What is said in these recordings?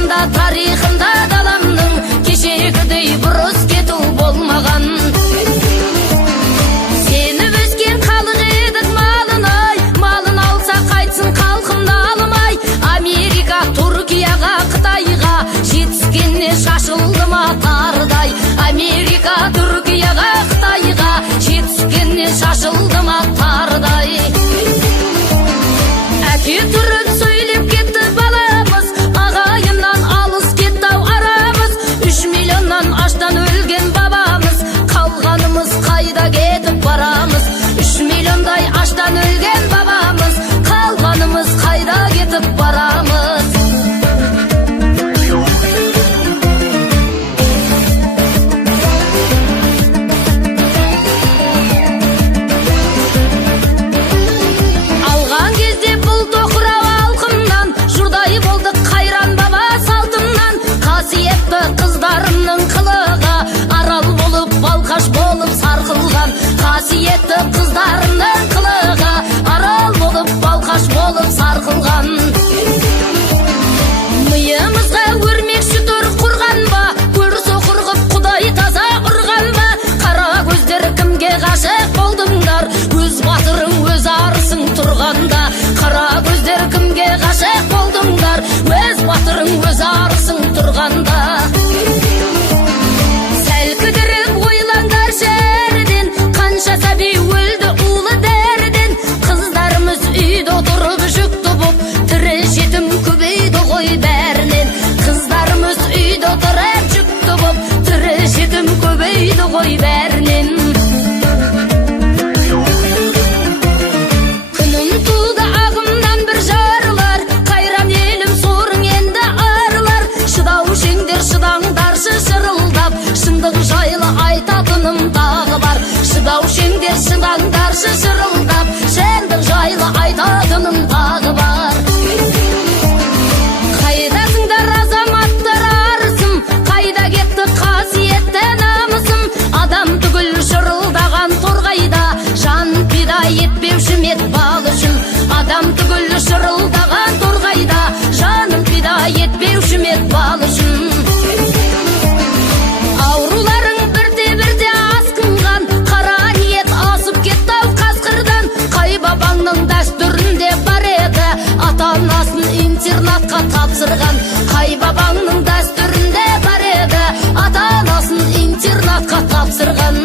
айтқанда тарихында даламның кешегідей бұрыс кету болмаған. Сеніп өскен халық едік малын алса қайтсын халқымды алмай. Америка, Түркияға, Қытайға жетіскенне шашылды ма тарыдай. Америка, Түркияға, Қытайға жетіскенне шашылды ма тарыдай. Әке тұрып сөйлеп кетті баламыз, ағайыннан алыс кетті-ау арамыз. 3 миллионнан аштан өлген бабамыз, қалғанымыз қайда кетіп барамыз. 3 миллиондай аштан өлген бабамыз, қалғанымыз қайда кетіп барамыз. Алған кезде бұл тоқырау алқымнан, жұрдай болдық қайран баба салтымнан. Қасиетті қыздарымның қылығы, арал болып балқаш болып сарқылған. Қасиетті қыздарымның қылығы, арал болып балқаш болып сарқылған. Миымызға өрмекші тұр құрған ба, көрсі құрғып құдай таза ұрған ба. Қара көздер кімге ғашық болдыңдар, өз батырың өз арысың тұрғанда. Қара көздер кімге ғашық болдыңдар, өз батырың өз арысың тұрғанда. Сәл кідіріп ойлаңдар шәрден, қанша сәби өлді улы дәрден. Қыздарымыз үйде отырып жүкті боп, тірі жетім көбейді ғой бәрінен. Қыздарымыз үйде отырып жүкті боп, тірі жетім көбейді ғой бәрінен. Күнім туды ағымнан бір жарылар, қайран елім сорың енді арылар. Шыдау шеңдер шыдаңдаршы шырылдап, шындық жайлы айтатыным тағы бар. Шыдау шеңдер шыдаңдаршы шырылдап, шындық жайлы айтатыным тағы бар. Қайдасыңдар азаматтар арысым, қайда кетті қасиетті намысым. Адам түгіл шырылдаған торғайда, жан пида етпеуші мет бал үшін. Адам түгіл шырылдаған торғайда, жанын пида етпеуші мет бал үшін. Ауруларың бірте-бірте асқынған, қара ниет асып кетті-ау қасқырдан. Қай бабаңның дәстүрінде бар еді, ата-анасын интернатқа тапсырған. Қай бабаңның дәстүрінде бар еді, ата-анасын интернатқа тапсырған.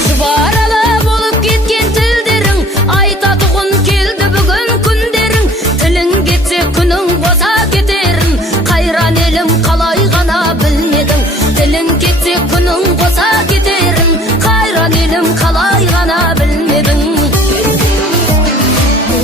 Жұбаралы болып кеткен тілдерің, айтатұғын келді бүгін күндерің. Тілің кетсе күнің боса кетерін, қайран елім қалай ғана білмедің. Тілің кетсе күнің боса кетерін, қайран елім қалай ғана білмедің.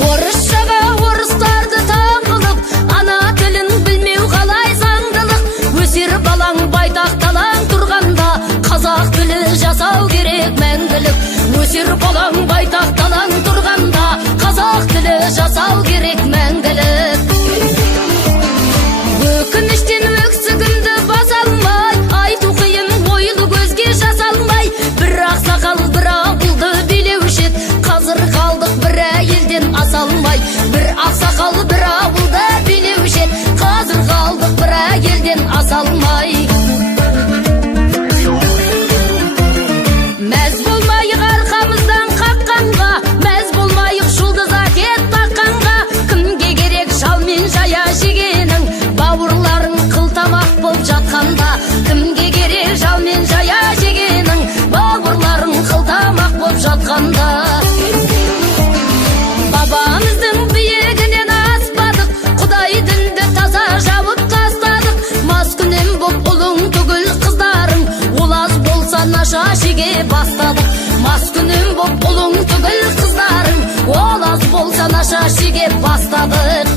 Орысшаға орыстарды таң қылып, ана тілін білмеу қалай заңдылық. Өсер балаң байтақ талаң тұрғанда, қазақ тілі жасау керек мәңгілік. Өсер балаң байтақ талаң тұрғанда, қазақ тілі жасау керек мәңгілік. Өкініштен өксігімді баса алмай, айту қиын ойлы көзге жасалмай. Бір ақсақал бір ауылды билеуші еді, қазір қалдық бір әйелден аса алмай. Бір ақсақал бір ауылды билеуші еді, қазір қалдық бір әйелден аса алмай. Мәз болмайық арқамыздан қаққанға, мәз болмайық жұлдыз әкет таққанға. Кімге керек жал мен жая жегенің, бауырларың қылтамақ болып жатқанда. Кімге керек жал мен жая жегенің, бауырларың қылтамақ болып жатқанда. Бабамыздың биігінен аспадық, Құдай дінді таза жауып тастадық. Маскүнем боп ұлың түгіл қыздарың, олаз болса наша шеге бастадық. Маскүнем боп ұлың түгіл қыздарың, олаз болса наша шеге бастадық.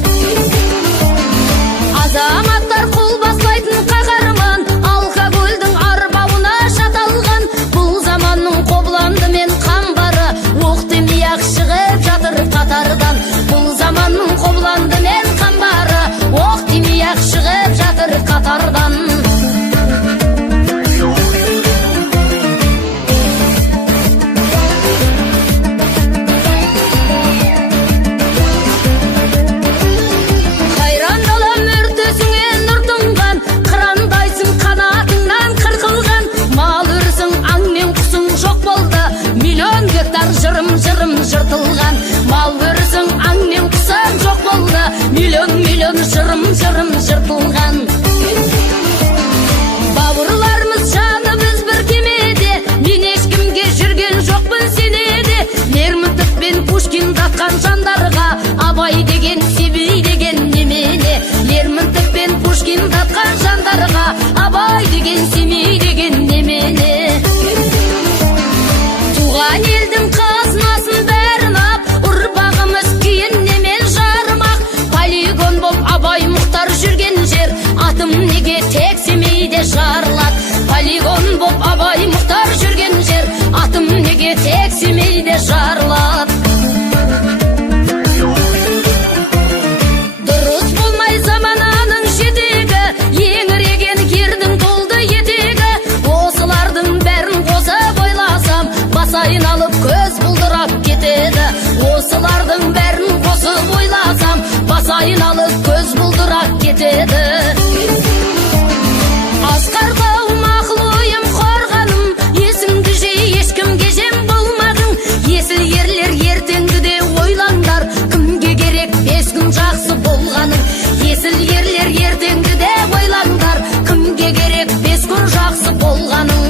Азаматтар қол баспайтын қаһарман, алкогольдің арбауына шаталған. Бұл заманның қобыланды мен қамбары, оқ демей ақ шығып жатыр қатардан. Бұл заманның қобыланды мен қамбары, жыртылған. Мал өрісің аң мен құсам жоқ болды, миллион жырым жыртылған. Бауырларымыз жаны біз бір кемеде, мен ешкімге жүрген жоқпын сенеде. Лермонтов пен Пушкин датқан жандарға Абай деген, Семей деген немене. Лермонтов пен Пушкин датқан жандарға Абай деген, Семей деген немене. Туған елдің қазынасын бәрін ап, ұрпағымыз кейін немен жарымақ. Полигон боп Абай Мұхтар жүрген жер, атым неге тек Семейде жарылат. Полигон боп Абай Мұхтар жүрген жер, атым неге тек Семейде жарылат. Дұрыс болмай замананың жетегі, еңіреген кердің толды етегі. Осылардың бәрін қосып ойласам, басайын алып көз бұлдырап кетеді. Осылардың бәрін қосып ойласам, басайын алып көз бұлдырап кетеді. Асқар тау мақұл ойым қорғаным, есіңді жей, ешкімге жем болмадың. Есіл ерлер ертеңді ойлаңдар, кімге керек 5 күн жақсы болғаның. Есіл ерлер ертеңді ойлаңдар, кімге керек 5 күн жақсы болғаның.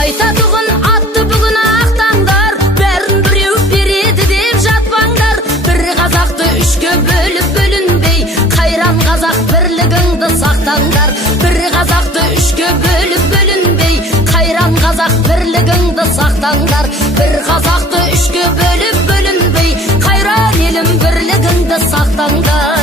Айтатұғын атты бүгін ақтаңдар, бәрін біреу береді деп жатпаңдар. Бір қазақты 3-ке бөліп бөлінбей, қайран қазақ бірлігіңді сақтаңдар. Бір қазақты 3-ке бөліп бөлінбей, қайран қазақ бірлігіңді сақтаңдар. Бір қазақты 3-ке бөліп бөлінбей, қайран елім бірлігіңді сақтаңдар.